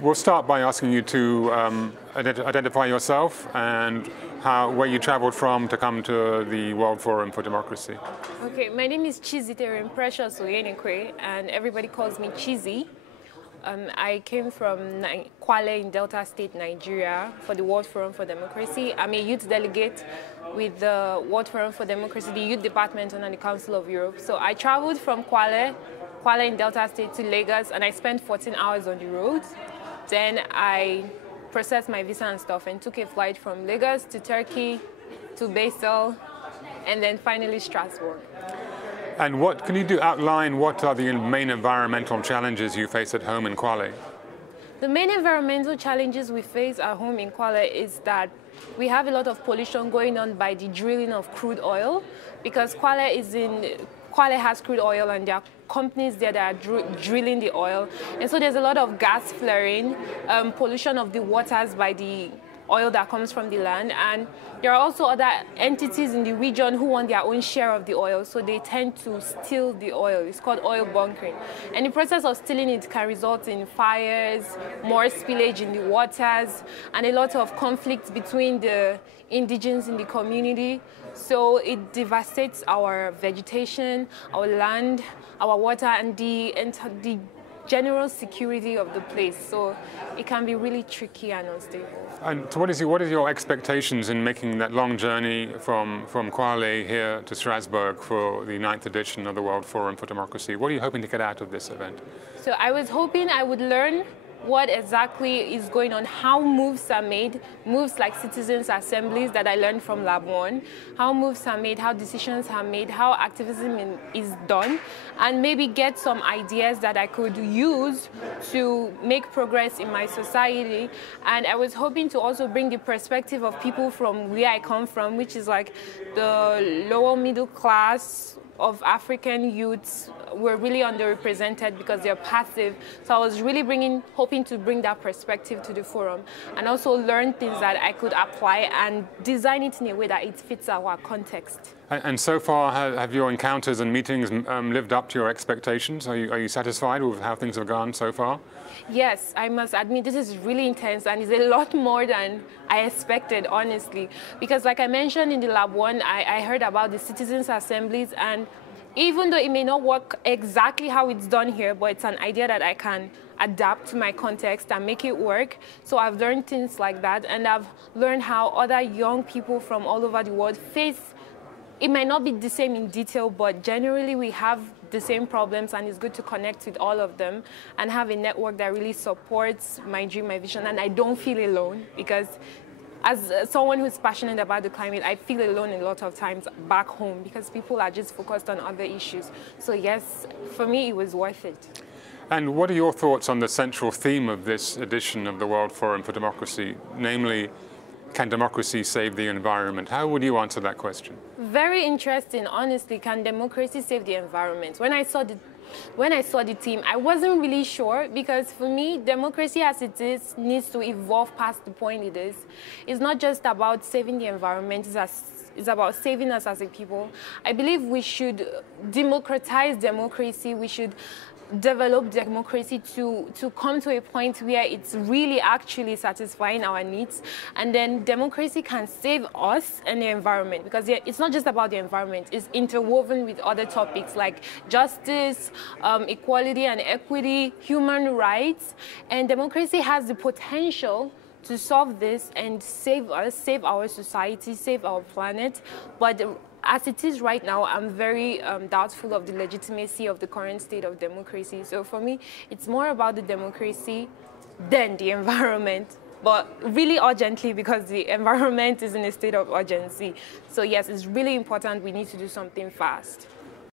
We'll start by asking you to identify yourself and where you traveled from to come to the World Forum for Democracy. Okay, my name is Chiziterem, Precious ONYENEKWE, and everybody calls me Chizi. I came from Kwale in Delta State, Nigeria, for the World Forum for Democracy. I'm a youth delegate with the World Forum for Democracy, the youth department under the Council of Europe. So I traveled from Kwale in Delta State to Lagos, and I spent 14 hours on the road. Then I processed my visa and stuff and took a flight from Lagos to Turkey, to Basel, and then finally Strasbourg. And can you outline what are the main environmental challenges you face at home in Kwale? The main environmental challenges we face at home in Kwale is that we have a lot of pollution going on by the drilling of crude oil, because Kwale has crude oil and there are companies there that are drilling the oil. And so there's a lot of gas flaring, pollution of the waters by the oil that comes from the land. And there are also other entities in the region who want their own share of the oil, so they tend to steal the oil. It's called oil bunkering. And the process of stealing it can result in fires, more spillage in the waters, and a lot of conflicts between the indigenes in the community. So it devastates our vegetation, our land, our water, and the general security of the place. So it can be really tricky and unstable. And so what is your expectations in making that long journey from Kwale here to Strasbourg for the 9th edition of the World Forum for Democracy? What are you hoping to get out of this event? So I was hoping I would learn what exactly is going on, how moves are made, moves like citizens' assemblies that I learned from Lab 1, how moves are made, how decisions are made, how activism is done, and maybe get some ideas that I could use to make progress in my society. And I was hoping to also bring the perspective of people from where I come from, which is like the lower middle class of African youths were really underrepresented because they're passive. So I was really hoping to bring that perspective to the forum and also learn things that I could apply and design it in a way that it fits our context. And so far, have your encounters and meetings lived up to your expectations? Are you satisfied with how things have gone so far? Yes, I must admit this is really intense and it's a lot more than I expected, honestly. Because like I mentioned in the Lab 1, I heard about the citizens' assemblies, and even though it may not work exactly how it's done here, but it's an idea that I can adapt to my context and make it work. So I've learned things like that, and I've learned how other young people from all over the world face. It might not be the same in detail, but generally we have the same problems, and it's good to connect with all of them and have a network that really supports my dream, my vision, and I don't feel alone, because as someone who's passionate about the climate, I feel alone a lot of times back home because people are just focused on other issues. So yes, for me, it was worth it. And what are your thoughts on the central theme of this edition of the World Forum for Democracy, namely, can democracy save the environment? How would you answer that question? Very interesting, honestly. Can democracy save the environment? When I saw the theme, I wasn't really sure, because for me, democracy as it is needs to evolve past the point it is. It's not just about saving the environment, it's about saving us as a people. I believe we should democratize democracy. We should develop democracy to come to a point where it's really actually satisfying our needs, and then democracy can save us and the environment, because it's not just about the environment, it's interwoven with other topics like justice, equality and equity, human rights, and democracy has the potential to solve this and save us, save our society, save our planet. But as it is right now, I'm very doubtful of the legitimacy of the current state of democracy. So for me, it's more about the democracy than the environment, but really urgently, because the environment is in a state of urgency. So yes, it's really important. We need to do something fast.